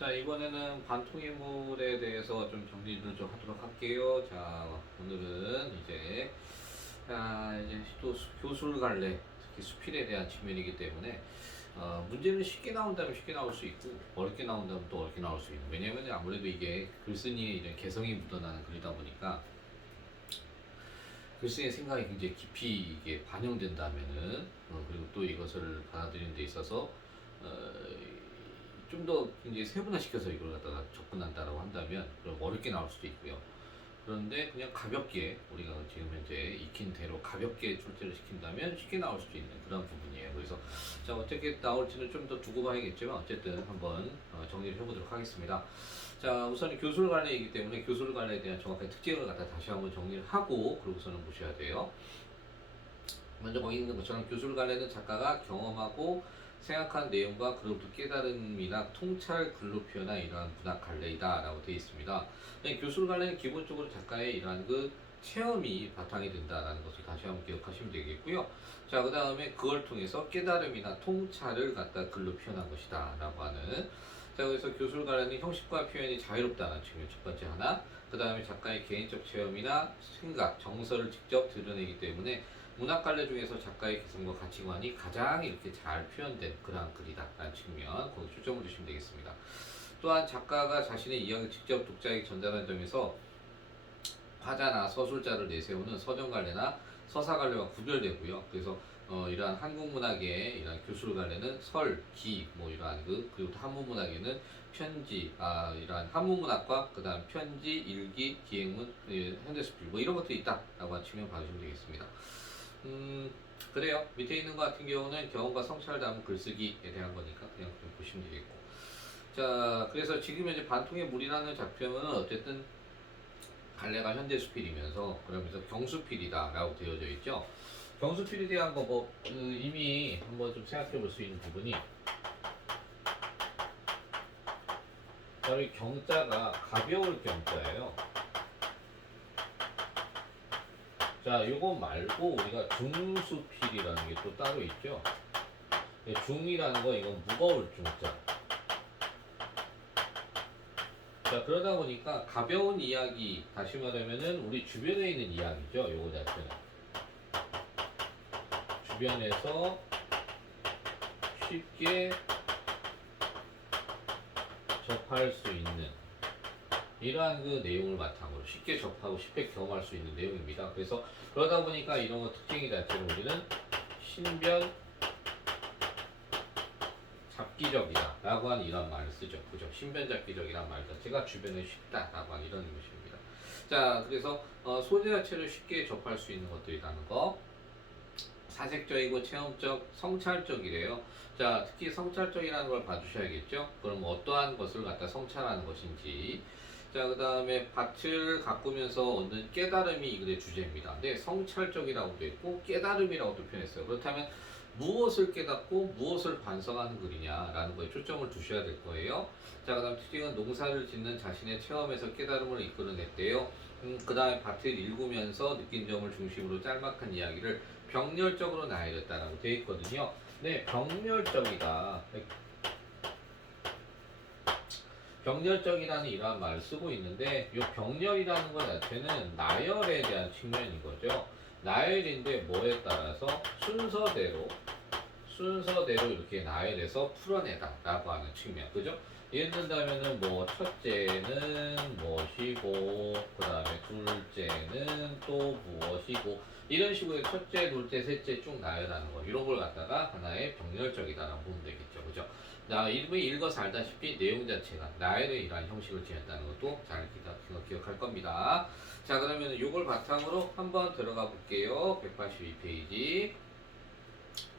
자, 이번에는 반통인물에 대해서 좀 정리를 좀 하도록 할게요. 자, 오늘은 이제 또 교수를 갈래, 특히 수필에 대한 측면이기 때문에, 문제는 쉽게 나온다면 쉽게 나올 수 있고, 어렵게 나온다면 또 어렵게 나올 수 있는. 왜냐면 아무래도 이게 글쓴이의 이런 개성이 묻어나는 글이다 보니까, 글쓴이의 생각이 굉장히 깊이 이게 반영된다면은, 그리고 또 이것을 받아들이는 데 있어서, 어, 좀 더 굉장히 세분화시켜서 이걸 갖다가 접근한다라고 한다면 그럼 어렵게 나올 수도 있고요. 그런데 그냥 가볍게 우리가 지금 현재 익힌 대로 가볍게 출제를 시킨다면 쉽게 나올 수도 있는 그런 부분이에요. 그래서 자, 어떻게 나올지는 좀 더 두고 봐야겠지만 어쨌든 한번 정리를 해보도록 하겠습니다. 자, 우선 교술 관례이기 때문에 교술 관례에 대한 정확한 특징을 갖다 다시 한번 정리를 하고 그러고서는 보셔야 돼요. 먼저 거기 있는 것처럼 교술 관례는 작가가 경험하고 생각한 내용과 그로부터 깨달음이나 통찰 글로 표현한 이러한 문학 관례이다라고 되어 있습니다. 교술 관례는 기본적으로 작가의 이러한 그 체험이 바탕이 된다라는 것을 다시 한번 기억하시면 되겠고요. 자, 그 다음에 그걸 통해서 깨달음이나 통찰을 갖다 글로 표현한 것이다라고 하는. 자, 그래서 교술 관례는 형식과 표현이 자유롭다는 측면 첫 번째 하나. 그 다음에 작가의 개인적 체험이나 생각, 정서를 직접 드러내기 때문에 문학 관례 중에서 작가의 개성과 가치관이 가장 이렇게 잘 표현된 그러한 글이다라는 측면, 거기 초점을 두시면 되겠습니다. 또한 작가가 자신의 이야기를 직접 독자에게 전달하는 점에서 화자나 서술자를 내세우는 서정 관례나 서사 관례와 구별되고요. 그래서 이러한 한국 문학의 이러한 교술 관례는 설, 기, 뭐 이러한 그리고 한문 문학에는 편지, 이러한 한문 문학과 그다음 편지, 일기, 기행문, 현대수필 뭐 이런 것들이 있다라고 한 측면 봐주시면 되겠습니다. 그래요. 밑에 있는 것 같은 경우는 경험과 성찰을 담은 글쓰기에 대한 거니까 그냥 보시면 되겠고. 자, 그래서 지금 현재 반통의 물이라는 작품은 어쨌든 갈래가 현대수필이면서 그러면서 경수필이다라고 되어져 있죠. 경수필에 대한 거 이미 한번 좀 생각해 볼 수 있는 부분이 바로 이 경자가 가벼울 경자예요. 자, 요거 말고 우리가 중수필이라는 게 또 따로 있죠. 중이라는 거 이건 무거울 중자. 자, 그러다 보니까 가벼운 이야기, 다시 말하면은 우리 주변에 있는 이야기죠. 요거 자체는. 주변에서 쉽게 접할 수 있는 이러한 그 내용을 바탕으로 쉽게 접하고 쉽게 경험할 수 있는 내용입니다. 그래서 그러다 보니까 이런 거 특징이 자체로 우리는 신변 잡기적이다 라고 하는 이런 말을 쓰죠. 그죠? 신변 잡기적이란 말 자체가 주변에 쉽다 라고 하는 이런 의미입니다. 자, 그래서 소재 자체를 쉽게 접할 수 있는 것들이라는 거, 사색적이고 체험적, 성찰적이래요. 자, 특히 성찰적이라는 걸 봐주셔야겠죠. 그럼 어떠한 것을 갖다 성찰하는 것인지. 자, 그 다음에 밭을 가꾸면서 얻는 깨달음이 이 글의 주제입니다. 근데 성찰적이라고도 했고 깨달음이라고도 표현했어요. 그렇다면 무엇을 깨닫고 무엇을 반성하는 글이냐라는 거에 초점을 두셔야 될 거예요. 자, 그 다음 특징은 농사를 짓는 자신의 체험에서 깨달음을 이끌어냈대요. 그 다음에 밭을 읽으면서 느낀 점을 중심으로 짤막한 이야기를 병렬적으로 나열했다라고 되어 있거든요. 네, 병렬적이다. 병렬적이라는 이러한 말을 쓰고 있는데 이 병렬이라는 것 자체는 나열에 대한 측면인 거죠. 나열인데 뭐에 따라서 순서대로 이렇게 나열해서 풀어내다 라고 하는 측면, 그죠? 예를 든다면은 뭐 첫째는 무엇이고 그 다음에 둘째는 또 무엇이고 이런 식으로 첫째, 둘째, 셋째 쭉 나열하는 거, 이런 걸 갖다가 하나의 병렬적이다라고 보면 되겠죠, 그죠? 이름이 읽어서 알다시피 내용 자체가 나열의 이러한 형식을 지녔다는 것도 잘 기억할 겁니다. 자, 그러면 이걸 바탕으로 한번 들어가 볼게요. 182페이지.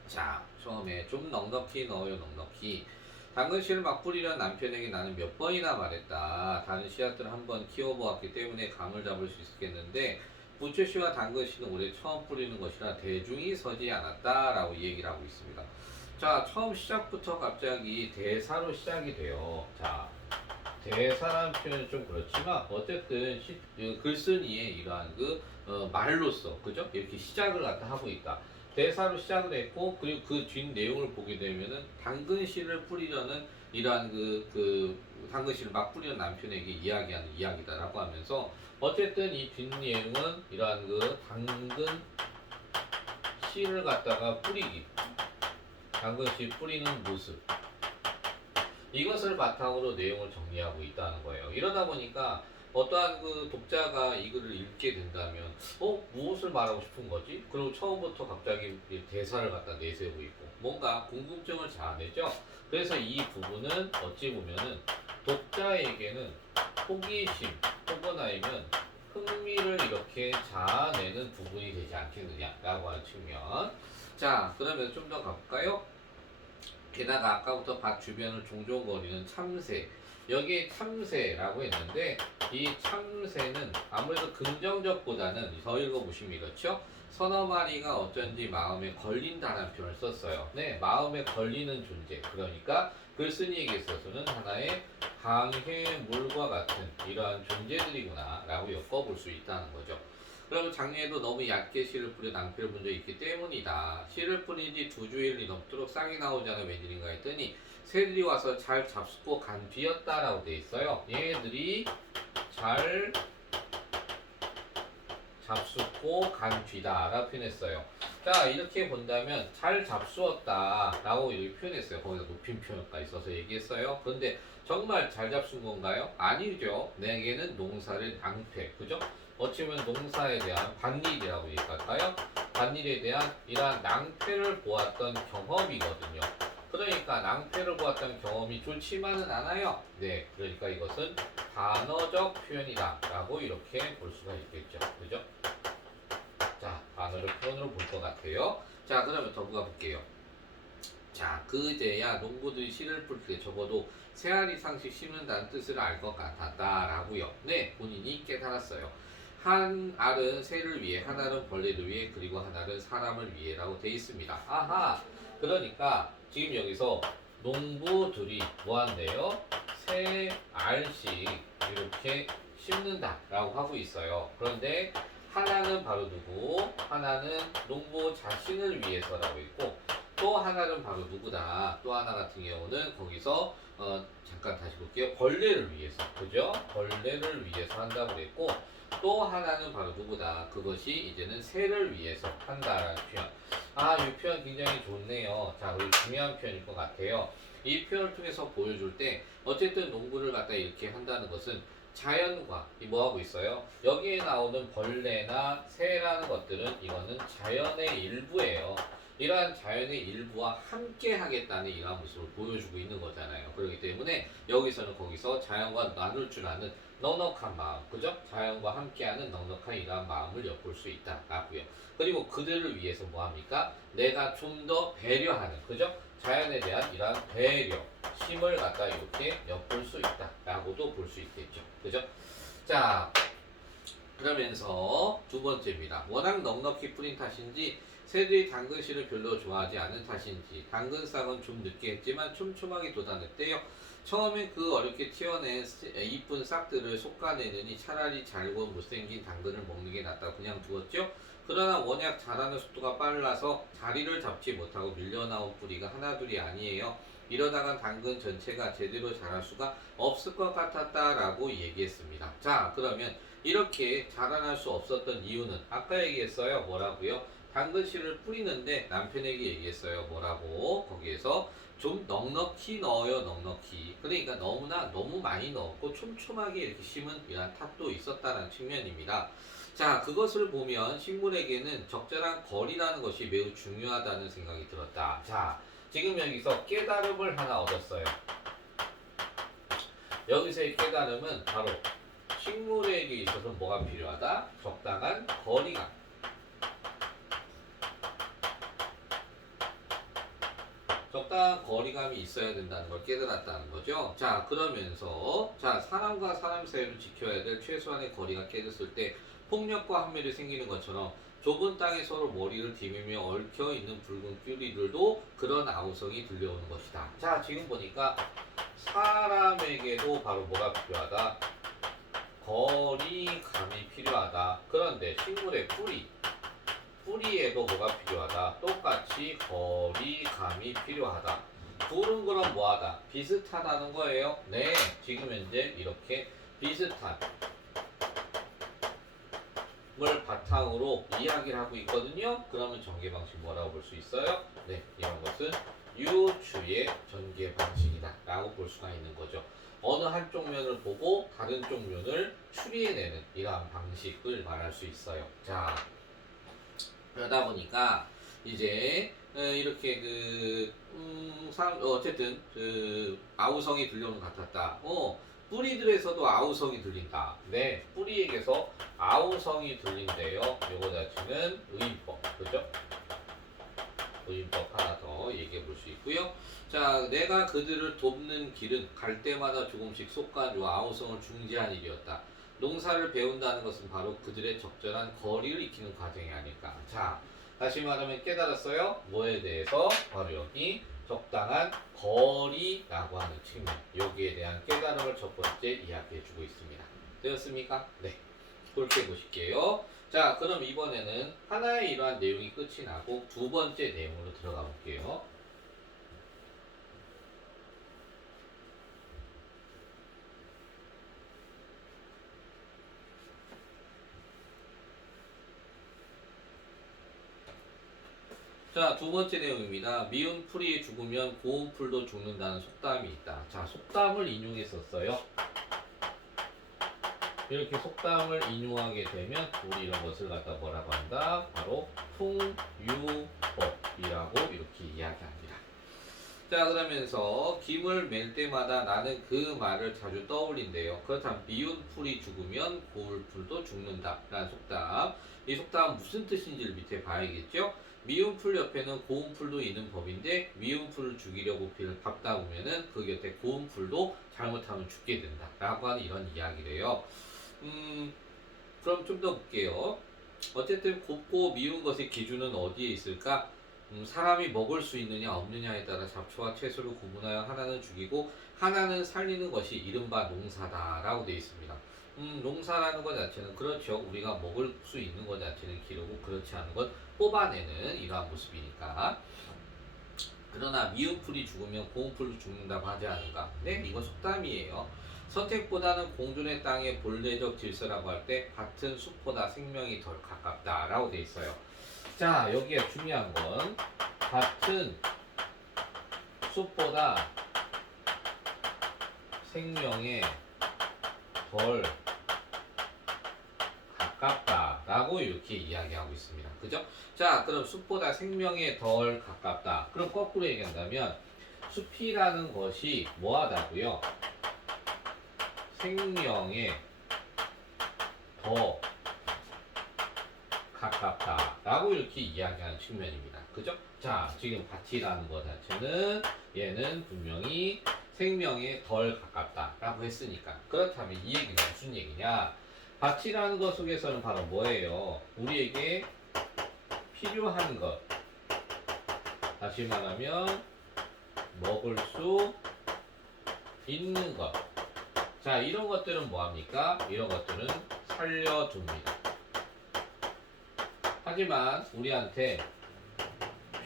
자, 처음에 좀 넉넉히 넣어요, 넉넉히. 당근씨를 막 뿌리려 남편에게 나는 몇 번이나 말했다. 다른 씨앗들을 한번 키워보았기 때문에 감을 잡을 수 있겠는데 부추씨와 당근씨는 올해 처음 뿌리는 것이라 대중이 서지 않았다라고 얘기를 하고 있습니다. 자, 처음 시작부터 갑자기 대사로 시작이 돼요. 자, 대사라는 표현은 좀 그렇지만 어쨌든 글쓴이의 이러한 말로써, 그죠? 이렇게 시작을 갖다 하고 있다. 대사로 시작을 했고 그리고 그 뒷 내용을 보게 되면은 당근씨를 뿌리려는 이러한 당근씨를 막 뿌리는 남편에게 이야기하는 이야기다라고 하면서 어쨌든 이 뒷내용은 이러한 당근씨를 갖다가 뿌리기, 당근씨 뿌리는 모습, 이것을 바탕으로 내용을 정리하고 있다는 거예요. 이러다 보니까 어떠한 독자가 이 글을 읽게 된다면 무엇을 말하고 싶은 거지? 그리고 처음부터 갑자기 대사를 갖다 내세우고 있고 뭔가 궁금증을 자아내죠. 그래서 이 부분은 어찌 보면은 독자에게는 호기심 혹은 아니면 흥미를 이렇게 자아내는 부분이 되지 않겠느냐라고 하는 측면. 자, 그러면 좀 더 가볼까요? 게다가 아까부터 밭 주변을 종종거리는 참새, 여기에 참새라고 했는데 이 참새는 아무래도 긍정적보다는 더 읽어보시면 이렇죠. 서너 마리가 어쩐지 마음에 걸린다는 표현을 썼어요. 네, 마음에 걸리는 존재. 그러니까 글쓴이에게 있어서는 하나의 방해물과 같은 이러한 존재들이구나 라고 엮어볼 수 있다는 거죠. 그러면 작년에도 너무 얕게 씨를 뿌려 낭패를 본 적이 있기 때문이다. 씨를 뿌린 지 2주일이 넘도록 싹이 나오지 않아 웬일인가 했더니 새들이 와서 잘 잡수고 간 뒤였다라고 돼 있어요. 얘들이 잘 잡수고 간 뒤다라고 표현했어요. 자, 이렇게 본다면 잘 잡수었다라고 이렇게 표현했어요. 거기다 높임 표현까지 써서 얘기했어요. 그런데 정말 잘 잡순 건가요? 아니죠. 내게는 농사를 낭패, 그죠? 어찌 보면 농사에 대한 밭일이라고 얘기할까요? 밭일에 대한 이러한 낭패를 보았던 경험이거든요. 그러니까 낭패를 보았던 경험이 좋지만은 않아요. 네, 그러니까 이것은 단어적 표현이다 라고 이렇게 볼 수가 있겠죠. 그죠? 자, 단어적 표현으로 볼 것 같아요. 자, 그러면 더 가볼게요. 자, 그제야 농부들이 씨를 뿌릴 때 적어도 세 알 이상씩 심는다는 뜻을 알 것 같았다라고요. 네, 본인이 깨달았어요. 한 알은 새를 위해, 한 알은 벌레를 위해, 그리고 한 알은 사람을 위해라고 돼 있습니다. 아하, 그러니까 지금 여기서 농부들이 뭐 한대요? 세 알씩 이렇게 심는다라고 하고 있어요. 그런데 하나는 바로 누구? 하나는 농부 자신을 위해서라고 있고 또 하나는 바로 누구다. 또 하나 같은 경우는 거기서 잠깐 다시 볼게요. 벌레를 위해서, 그죠? 벌레를 위해서 한다고 그랬고 또 하나는 바로 누구다. 그것이 이제는 새를 위해서 한다라는 표현. 아, 이 표현 굉장히 좋네요. 자, 그리고 중요한 표현일 것 같아요. 이 표현을 통해서 보여줄 때 어쨌든 농구를 갖다 이렇게 한다는 것은 자연과 뭐하고 있어요? 여기에 나오는 벌레나 새라는 것들은 이거는 자연의 일부예요. 이러한 자연의 일부와 함께 하겠다는 이러한 모습을 보여주고 있는 거잖아요. 그렇기 때문에 여기서는 거기서 자연과 나눌 줄 아는 넉넉한 마음, 그죠? 자연과 함께하는 넉넉한 이러한 마음을 엿볼 수 있다라고요. 그리고 그들을 위해서 뭐 합니까? 내가 좀 더 배려하는, 그죠? 자연에 대한 이러한 배려, 힘을 갖다 이렇게 엿볼 수 있다라고도 볼 수 있겠죠. 그죠? 자, 그러면서 두 번째입니다. 워낙 넉넉히 뿌린 탓인지 새들이 당근씨를 별로 좋아하지 않은 탓인지 당근싹은 좀 늦게 했지만 촘촘하게 돋아냈대요. 처음엔 그 어렵게 튀어낸 이쁜 싹들을 솎아내느니 차라리 잘고 못생긴 당근을 먹는 게 낫다고 그냥 두었죠. 그러나 워낙 자라는 속도가 빨라서 자리를 잡지 못하고 밀려나온 뿌리가 하나둘이 아니에요. 이러다간 당근 전체가 제대로 자랄 수가 없을 것 같았다라고 얘기했습니다. 자, 그러면 이렇게 자라날 수 없었던 이유는 아까 얘기했어요. 뭐라고요? 당근씨를 뿌리는데 남편에게 얘기했어요. 뭐라고? 거기에서 좀 넉넉히 넣어요. 넉넉히. 그러니까 너무 많이 넣었고 촘촘하게 이렇게 심은 이런 탓도 있었다는 측면입니다. 자, 그것을 보면 식물에게는 적절한 거리라는 것이 매우 중요하다는 생각이 들었다. 자, 지금 여기서 깨달음을 하나 얻었어요. 여기서의 깨달음은 바로 식물에게 있어서 뭐가 필요하다? 적당한 거리감. 적당한 거리감이 있어야 된다는 걸 깨달았다는 거죠. 자, 그러면서 사람과 사람 사이로 지켜야 될 최소한의 거리가 깨졌을 때 폭력과 함멸이 생기는 것처럼 좁은 땅에 서로 머리를 디비며 얽혀 있는 붉은 뿌리들도 그런 아우성이 들려오는 것이다. 자, 지금 보니까 사람에게도 바로 뭐가 필요하다? 거리감이 필요하다. 그런데 식물의 뿌리, 뿌리에도 뭐가 필요하다? 똑같이 거리감이 필요하다. 둘은 그럼 뭐하다? 비슷하다는 거예요. 네, 지금 현재 이렇게 비슷한 걸 바탕으로 이야기를 하고 있거든요. 그러면 전개 방식 뭐라고 볼 수 있어요? 네, 이런 것은 유추의 전개 방식이다 라고 볼 수가 있는 거죠. 어느 한쪽 면을 보고 다른 쪽 면을 추리해내는 이러한 방식을 말할 수 있어요. 자, 그러다 보니까 이제 이렇게 어쨌든 아우성이 들려오는 것 같았다. 뿌리들에서도 아우성이 들린다. 네, 뿌리에게서 아우성이 들린대요. 요거 자체는 의인법, 그죠? 의인법 하나 더 얘기해 볼 수 있고요. 자, 내가 그들을 돕는 길은 갈 때마다 조금씩 속가지고 아우성을 중지한 일이었다. 농사를 배운다는 것은 바로 그들의 적절한 거리를 익히는 과정이 아닐까. 자, 다시 말하면 깨달았어요? 뭐에 대해서? 바로 여기 적당한 거리라고 하는 측면. 여기에 대한 깨달음을 첫 번째 이야기해 주고 있습니다. 되었습니까? 네. 그렇게 보실게요. 자, 그럼 이번에는 하나의 이러한 내용이 끝이 나고 두 번째 내용으로 들어가 볼게요. 자, 두 번째 내용입니다. 미운 풀이 죽으면 고운 풀도 죽는다는 속담이 있다. 자, 속담을 인용했었어요. 이렇게 속담을 인용하게 되면 우리 이런 것을 갖다 뭐라고 한다? 바로 풍유법이라고 이렇게 이야기합니다. 자, 그러면서 김을 맬 때마다 나는 그 말을 자주 떠올린대요. 그렇다면 미운 풀이 죽으면 고운 풀도 죽는다 라는 속담. 이 속담은 무슨 뜻인지를 밑에 봐야겠죠? 미운 풀 옆에는 고운 풀도 있는 법인데 미운 풀을 죽이려고 피를 밟다 보면은 그 곁에 고운 풀도 잘못하면 죽게 된다 라고 하는 이런 이야기래요. 그럼 좀 더 볼게요. 어쨌든 곱고 미운 것의 기준은 어디에 있을까? 사람이 먹을 수 있느냐 없느냐에 따라 잡초와 채소를 구분하여 하나는 죽이고 하나는 살리는 것이 이른바 농사다라고 되어 있습니다. 농사라는 것 자체는 그렇죠. 우리가 먹을 수 있는 것 자체는 기르고 그렇지 않은 것 뽑아내는 이러한 모습이니까. 그러나 미운 풀이 죽으면 고운 풀도 죽는다고 하지 않은가? 네, 이건 속담이에요. 선택보다는 공존의 땅의 본래적 질서라고 할 때 밭은 숲보다 생명이 덜 가깝다라고 돼 있어요. 자, 여기에 중요한 건 밭은 숲보다 생명에 덜 가깝다라고 이렇게 이야기하고 있습니다. 그죠? 자, 그럼 숲보다 생명에 덜 가깝다. 그럼 거꾸로 얘기한다면 숲이라는 것이 뭐하다고요? 생명에 더 가깝다라고 이렇게 이야기하는 측면입니다. 그죠? 자, 지금 밭이라는 것 자체는 얘는 분명히 생명에 덜 가깝다라고 했으니까. 그렇다면 이 얘기는 무슨 얘기냐? 밭이라는 것 속에서는 바로 뭐예요? 우리에게 필요한 것. 다시 말하면 먹을 수 있는 것. 자, 이런 것들은 뭐합니까? 이런 것들은 살려둡니다. 하지만 우리한테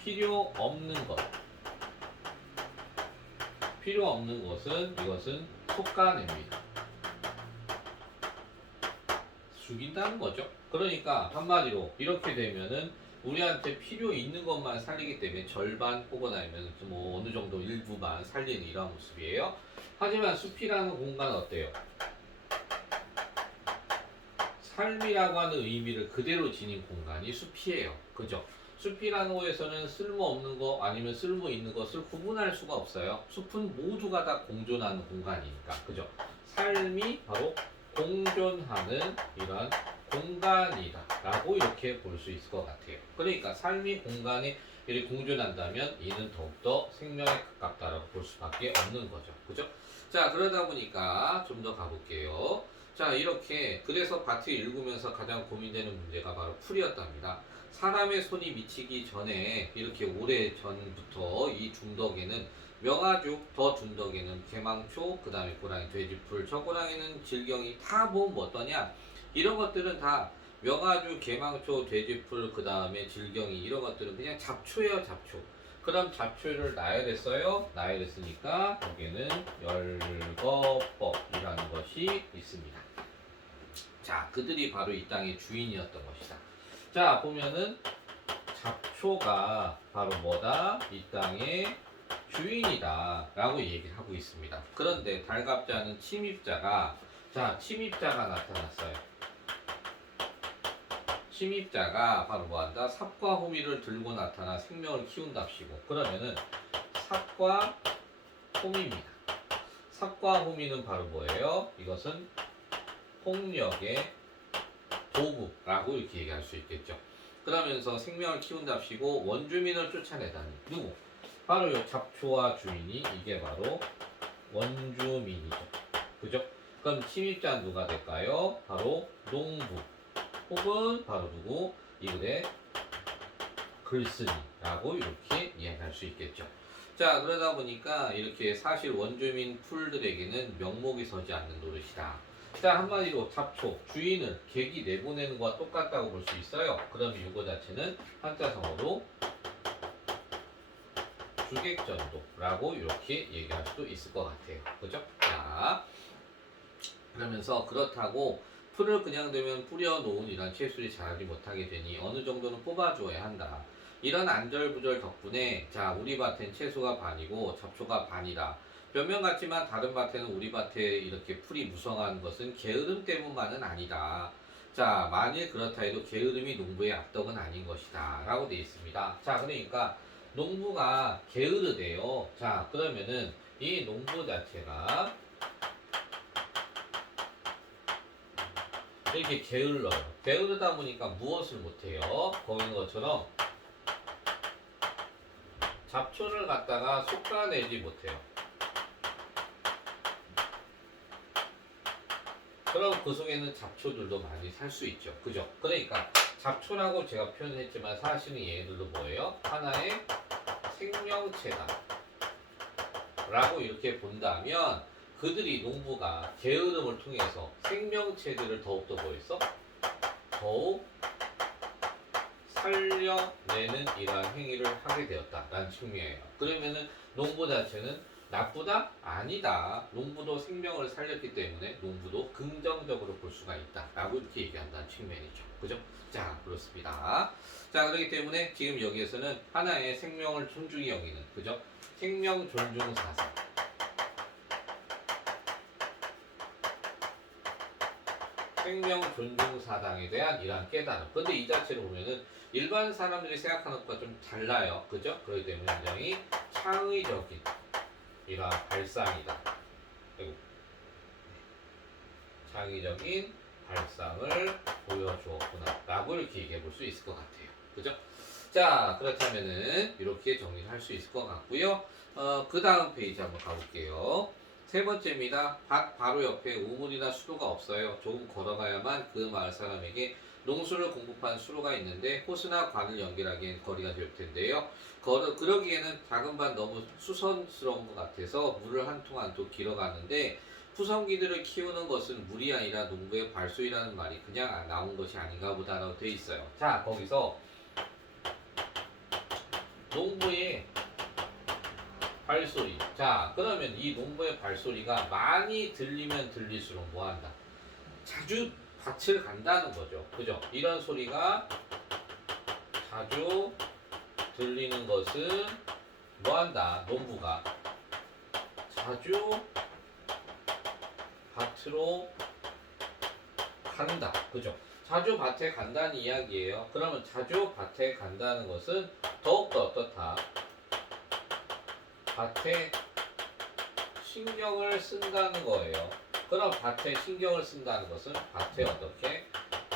필요 없는 것. 필요 없는 것은 이것은 솎아냅니다. 죽인다는 거죠. 그러니까 한마디로 이렇게 되면은 우리한테 필요 있는 것만 살리기 때문에 절반 혹은 아니면 뭐 어느 정도 일부만 살리는 이러한 모습이에요. 하지만 숲이라는 공간은 어때요? 삶이라고 하는 의미를 그대로 지닌 공간이 숲이에요. 그죠? 숲이라는 거에서는 쓸모없는 거 아니면 쓸모 있는 것을 구분할 수가 없어요. 숲은 모두가 다 공존하는 공간이니까. 그죠? 삶이 바로 공존하는 이러한 공간이다 라고 이렇게 볼 수 있을 것 같아요. 그러니까 삶이 공간에 이렇게 공존한다면 이는 더욱더 생명에 가깝다라고 볼 수밖에 없는 거죠. 그죠? 자, 그러다 보니까 좀 더 가볼게요. 자, 이렇게 그래서 밭을 읽으면서 가장 고민되는 문제가 바로 풀이었답니다. 사람의 손이 미치기 전에 이렇게 오래 전부터 이 중덕에는 명아죽, 더 중덕에는 개망초, 그 다음에 고랑이, 돼지풀, 저 고랑이는 질경이 다 보면 어떠냐? 이런 것들은 다 명아주, 개망초, 돼지풀, 그 다음에 질경이 이런 것들은 그냥 잡초예요, 잡초. 그럼 잡초를 나열했어요. 나열했으니까 여기에는 열거법이라는 것이 있습니다. 자, 그들이 바로 이 땅의 주인이었던 것이다. 자, 보면은 잡초가 바로 뭐다? 이 땅의 주인이다 라고 얘기를 하고 있습니다. 그런데 달갑자는 침입자가, 자, 침입자가 나타났어요. 침입자가 바로 뭐한다? 삽과 호미를 들고 나타나 생명을 키운답시고, 그러면은 삽과 호미입니다. 삽과 호미는 바로 뭐예요? 이것은 폭력의 도구라고 이렇게 얘기할 수 있겠죠. 그러면서 생명을 키운답시고 원주민을 쫓아내다니. 누구? 바로 이 잡초와 주인이, 이게 바로 원주민이죠. 그죠? 그럼 침입자는 누가 될까요? 바로 농부 혹은 바로 누구? 이글의 글쓴이라고 이렇게 이야기할 수 있겠죠. 자, 그러다 보니까 이렇게 사실 원주민 풀들에게는 명목이 서지 않는 노릇이다. 자, 한마디로 잡초, 주인을 객이 내보내는 것과 똑같다고 볼 수 있어요. 그럼 이거 자체는 한자성어로 주객전도라고 이렇게 얘기할 수도 있을 것 같아요. 그죠? 자, 그러면서 그렇다고 풀을 그냥 두면 뿌려놓은 이런 채술이 자라지 못하게 되니 어느 정도는 뽑아주어야 한다. 이런 안절부절 덕분에 자, 우리 밭엔 채소가 반이고 잡초가 반이다. 변명 같지만 다른 밭에는 우리 밭에 이렇게 풀이 무성한 것은 게으름 때문만은 아니다. 자, 만일 그렇다 해도 게으름이 농부의 악덕은 아닌 것이다 라고 되어 있습니다. 자, 그러니까 농부가 게으르대요. 자, 그러면은 이 농부 자체가 이렇게 게을러요. 게으르다 보니까 무엇을 못해요? 거기 있는 것처럼 잡초를 갖다가 솎아내지 못해요. 그럼 그 속에는 잡초들도 많이 살 수 있죠. 그죠? 그러니까 잡초라고 제가 표현했지만 사실은 얘네들도 뭐예요? 하나의 생명체다 라고 이렇게 본다면 그들이 농부가 게으름을 통해서 생명체들을 더욱더 뭐했어? 더욱 살려내는 이러한 행위를 하게 되었다라는 측면이에요. 그러면은 농부 자체는 나쁘다? 아니다. 농부도 생명을 살렸기 때문에 농부도 긍정적으로 볼 수가 있다라고 이렇게 얘기한다는 측면이죠. 그죠? 자, 그렇습니다. 자, 그렇기 때문에 지금 여기에서는 하나의 생명을 존중히 여기는, 그죠? 생명 존중 사상. 생명 존중 사상에 대한 이러한 깨달음. 근데 이 자체를 보면은 일반 사람들이 생각하는 것과 좀 달라요. 그죠? 그렇기 때문에 굉장히 창의적인 이러한 발상이다. 그리고 창의적인 발상을 보여주었구나 라고 이렇게 얘기해 볼 수 있을 것 같아요. 그죠? 자, 그렇다면은 이렇게 정리를 할 수 있을 것 같고요. 그 다음 페이지 한번 가볼게요. 세 번째입니다. 밭 바로 옆에 우물이나 수로가 없어요. 조금 걸어가야만 그 마을 사람에게 농수를 공급한 수로가 있는데 호수나 관을 연결하기엔 거리가 될 텐데요. 그러기에는 작은 밭 너무 수선스러운 것 같아서 물을 한 통 한 통 길어가는데 푸성기들을 키우는 것은 물이 아니라 농부의 발소리라는 말이 그냥 나온 것이 아닌가 보다라고 돼 있어요. 자, 거기서 농부의 발소리. 자, 그러면 이 농부의 발소리가 많이 들리면 들릴수록 뭐한다? 자주 밭을 간다는 거죠. 그죠? 이런 소리가 자주 들리는 것은 뭐한다? 농부가 자주 밭으로 간다. 그죠? 자주 밭에 간다는 이야기예요. 그러면 자주 밭에 간다는 것은 더욱더 어떻다? 밭에 신경을 쓴다는 거예요. 그럼 밭에 신경을 쓴다는 것은 밭에 어떻게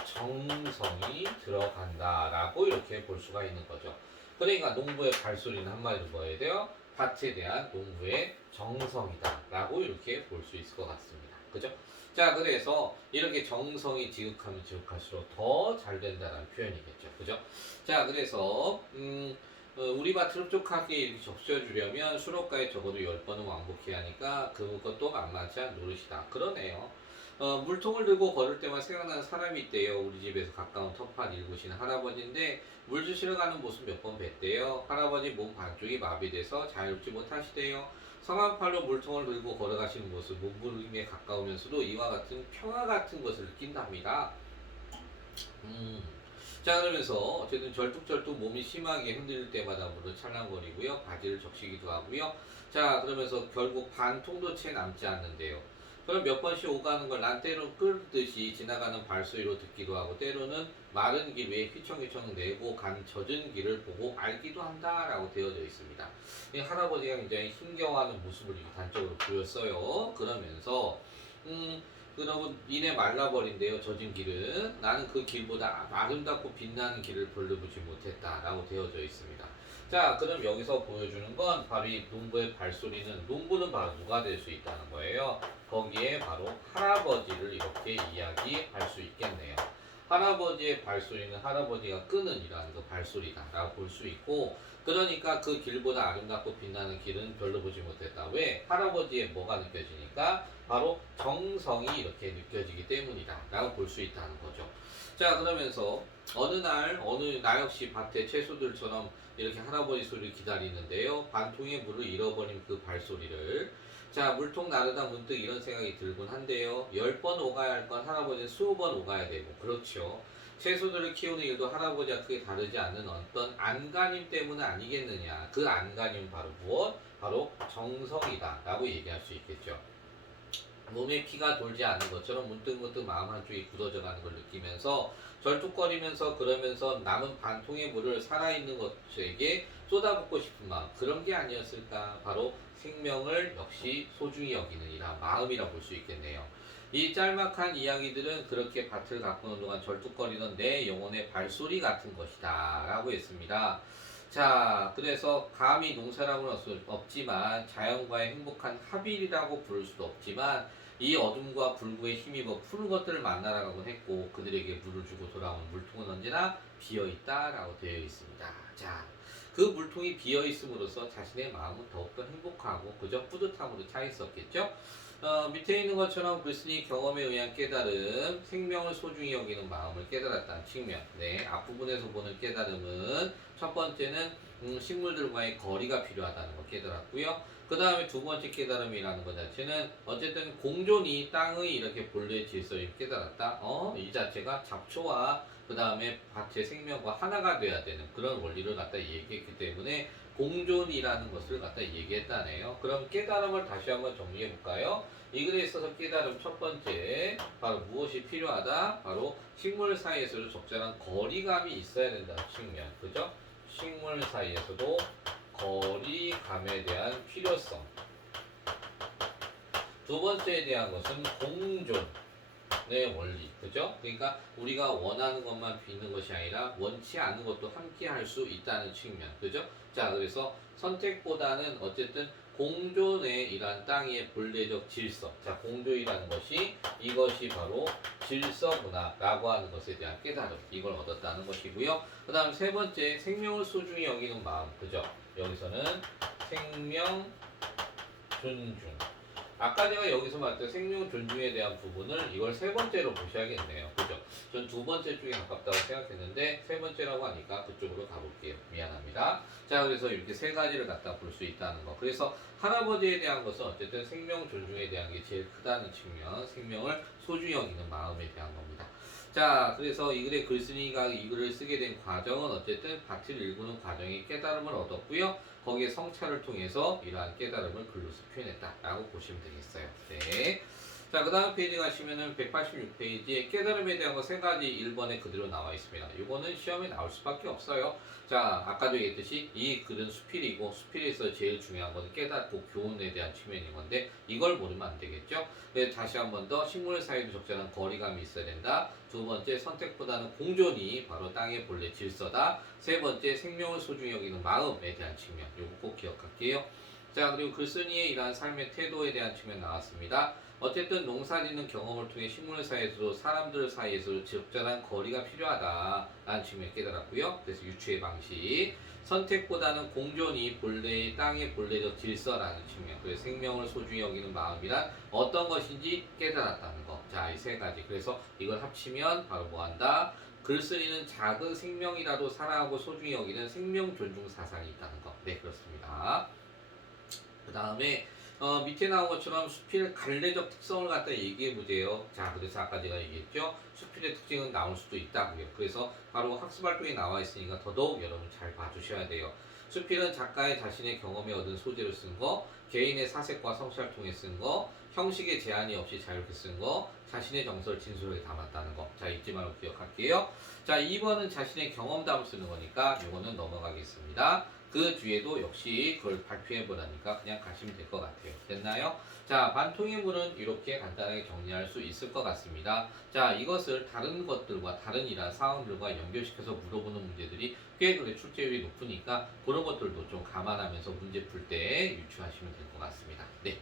정성이 들어간다라고 이렇게 볼 수가 있는 거죠. 그러니까 농부의 발소리는 한마디로 뭐해야 돼요? 밭에 대한 농부의 정성이다라고 이렇게 볼 수 있을 것 같습니다. 그죠? 자, 그래서 이렇게 정성이 지극하면 지극할수록 더 잘 된다는 표현이겠죠. 그죠? 자, 그래서 우리 밭을 흡족하게 이렇게 적셔주려면 수록가에 적어도 10번은 왕복해야 하니까 그것도 만만치 않은 노릇이다. 그러네요. 물통을 들고 걸을 때만 생각나는 사람이 있대요. 우리 집에서 가까운 텃밭 일구시는 할아버지인데 물 주시러 가는 모습 몇 번 뵀대요. 할아버지 몸 반쪽이 마비돼서 자유롭지 못하시대요. 성한팔로 물통을 들고 걸어가시는 모습 몸부림에 가까우면서도 이와 같은 평화 같은 것을 느낀답니다. 음. 자, 그러면서 어쨌든 절뚝절뚝 몸이 심하게 흔들릴 때마다 물을 찰랑거리고요. 바지를 적시기도 하고요. 자, 그러면서 결국 반 통도 채 남지 않는데요. 그럼 몇 번씩 오가는 걸 난 때로 끌듯이 지나가는 발소리로 듣기도 하고 때로는 마른 길 위에 휘청휘청 내고 간 젖은 길을 보고 알기도 한다라고 되어져 있습니다. 이 할아버지가 굉장히 힘겨워하는 모습을 이 단적으로 보였어요. 그러면서 그러면 이내 말라버린대요. 젖은 길은 나는 그 길보다 아름답고 빛나는 길을 별로보지 못했다라고 되어져 있습니다. 자, 그럼 여기서 보여주는 건 바로 이 농부의 발소리는 농부는 바로 누가 될 수 있다는 거예요. 거기에 바로 할아버지를 이렇게 이야기할 수 있겠네요. 할아버지의 발소리는 할아버지가 끄는 이러한 그 발소리다라고 볼 수 있고, 그러니까 그 길보다 아름답고 빛나는 길은 별로 보지 못했다. 왜? 할아버지의 뭐가 느껴지니까 바로 정성이 이렇게 느껴지기 때문이다 라고 볼 수 있다는 거죠. 자, 그러면서 어느 나 역시 밭에 채소들처럼 이렇게 할아버지 소리를 기다리는데요. 반통의 물을 잃어버린 그 발소리를, 자, 물통 나르다 문득 이런 생각이 들곤 한데요. 10번 오가야 할 건 할아버지는 20번 오가야 되고, 그렇죠. 채소들을 키우는 일도 할아버지와 크게 다르지 않는 어떤 안간힘 때문은 아니겠느냐. 그 안간힘은 바로 무엇? 바로 정성이다 라고 얘기할 수 있겠죠. 몸에 피가 돌지 않은 것처럼 문득문득 마음 한쪽이 굳어져 가는 걸 느끼면서 절뚝거리면서 그러면서 남은 반통의 물을 살아있는 것에게 쏟아붓고 싶은 마음, 그런 게 아니었을까. 바로 생명을 역시 소중히 여기는 이런 마음이라 볼 수 있겠네요. 이 짤막한 이야기들은 그렇게 밭을 가꾸는 동안 절뚝거리던 내 영혼의 발소리 같은 것이다 라고 했습니다. 자, 그래서 감히 농사라고는 없지만 자연과의 행복한 합일이라고 부를 수도 없지만 이 어둠과 불구에 힘입어 푸른 것들을 만나라고 했고 그들에게 물을 주고 돌아온 물통은 언제나 비어있다라고 되어 있습니다. 자, 그 물통이 비어있음으로써 자신의 마음은 더욱더 행복하고 그저 뿌듯함으로 차 있었겠죠. 밑에 있는 것처럼 글쓴이 경험에 의한 깨달음, 생명을 소중히 여기는 마음을 깨달았다는 측면. 네, 앞부분에서 보는 깨달음은 첫 번째는 식물들과의 거리가 필요하다는 걸 깨달았고요. 그 다음에 두 번째 깨달음이라는 것 자체는 어쨌든 공존이 땅의 이렇게 본래 질서를 깨달았다. 이 자체가 잡초와 그 다음에 밭의 생명과 하나가 돼야 되는 그런 원리를 갖다 얘기했기 때문에 공존이라는 것을 갖다 얘기했다네요. 그럼 깨달음을 다시 한번 정리해 볼까요? 이 글에 있어서 깨달음 첫 번째, 바로 무엇이 필요하다? 바로 식물 사이에서도 적절한 거리감이 있어야 된다는 측면. 그죠? 식물 사이에서도 거리감에 대한 필요성. 두 번째에 대한 것은 공존의 원리. 그죠? 그러니까 우리가 원하는 것만 비는 것이 아니라 원치 않는 것도 함께 할 수 있다는 측면. 그죠? 자, 그래서 선택보다는 어쨌든 공존의 이러한 땅의 본래적 질서. 자, 공존이라는 것이 이것이 바로 질서구나라고 하는 것에 대한 깨달음. 이걸 얻었다는 것이고요. 그 다음 세 번째, 생명을 소중히 여기는 마음. 그죠? 여기서는 생명 존중. 아까 제가 여기서 말했던 생명 존중에 대한 부분을 이걸 세 번째로 보셔야겠네요. 그죠? 전 두 번째 쪽에 가깝다고 생각했는데 세 번째라고 하니까 그쪽으로 가볼게요. 미안합니다. 자, 그래서 이렇게 세 가지를 갖다 볼 수 있다는 거. 그래서 할아버지에 대한 것은 어쨌든 생명 존중에 대한 게 제일 크다는 측면, 생명을 소중히 여기는 마음에 대한 겁니다. 자, 그래서 이 글의 글쓴이가 이 글을 쓰게 된 과정은 어쨌든 밭을 일구는 과정에 깨달음을 얻었고요. 거기에 성찰을 통해서 이러한 깨달음을 글로서 표현했다라고 보시면 되겠어요. 네. 자, 그 다음 페이지 가시면은 186페이지에 깨달음에 대한 거 세 가지 1번에 그대로 나와 있습니다. 이거는 시험에 나올 수밖에 없어요. 자, 아까도 얘기했듯이 이 글은 수필이고 수필에서 제일 중요한 것은 깨닫고 교훈에 대한 측면인 건데 이걸 모르면 안 되겠죠. 그래서 다시 한 번 더 식물 사이도 적절한 거리감이 있어야 된다. 두 번째, 선택보다는 공존이 바로 땅의 본래 질서다. 세 번째, 생명을 소중히 여기는 마음에 대한 측면. 요거 꼭 기억할게요. 자, 그리고 글쓴이의 이러한 삶의 태도에 대한 측면 나왔습니다. 어쨌든 농사짓는 경험을 통해 식물 사이에서도 사람들 사이에서도 적절한 거리가 필요하다라는 측면을 깨달았고요. 그래서 유추의 방식. 선택보다는 공존이 본래의 땅의 본래적 질서라는 측면. 그래서 생명을 소중히 여기는 마음이란 어떤 것인지 깨달았다는 거. 자, 이 세 가지. 그래서 이걸 합치면 바로 뭐 한다? 글쓴이는 작은 생명이라도 사랑하고 소중히 여기는 생명 존중 사상이 있다는 거. 네, 그렇습니다. 그 다음에 밑에 나온 것처럼 수필의 갈래적 특성을 갖다 얘기해 보세요. 자, 그래서 아까 제가 얘기했죠. 수필의 특징은 나올 수도 있다고요. 그래서 바로 학습 활동에 나와 있으니까 더더욱 여러분 잘 봐주셔야 돼요. 수필은 작가의 자신의 경험에 얻은 소재로 쓴 거, 개인의 사색과 성찰을 통해 쓴 거, 형식의 제한이 없이 자유롭게 쓴 거, 자신의 정서를 진솔하게 담았다는 거. 자, 잊지 말고 기억할게요. 자, 2번은 자신의 경험담을 쓰는 거니까 이거는 넘어가겠습니다. 그 뒤에도 역시 그걸 발표해 보라니까 그냥 가시면 될 것 같아요. 됐나요? 자, 반통의 문은 이렇게 간단하게 정리할 수 있을 것 같습니다. 자, 이것을 다른 것들과 다른 이러한 상황들과 연결시켜서 물어보는 문제들이 꽤 그래 출제율이 높으니까 그런 것들도 좀 감안하면서 문제 풀 때 유추하시면 될 것 같습니다. 네.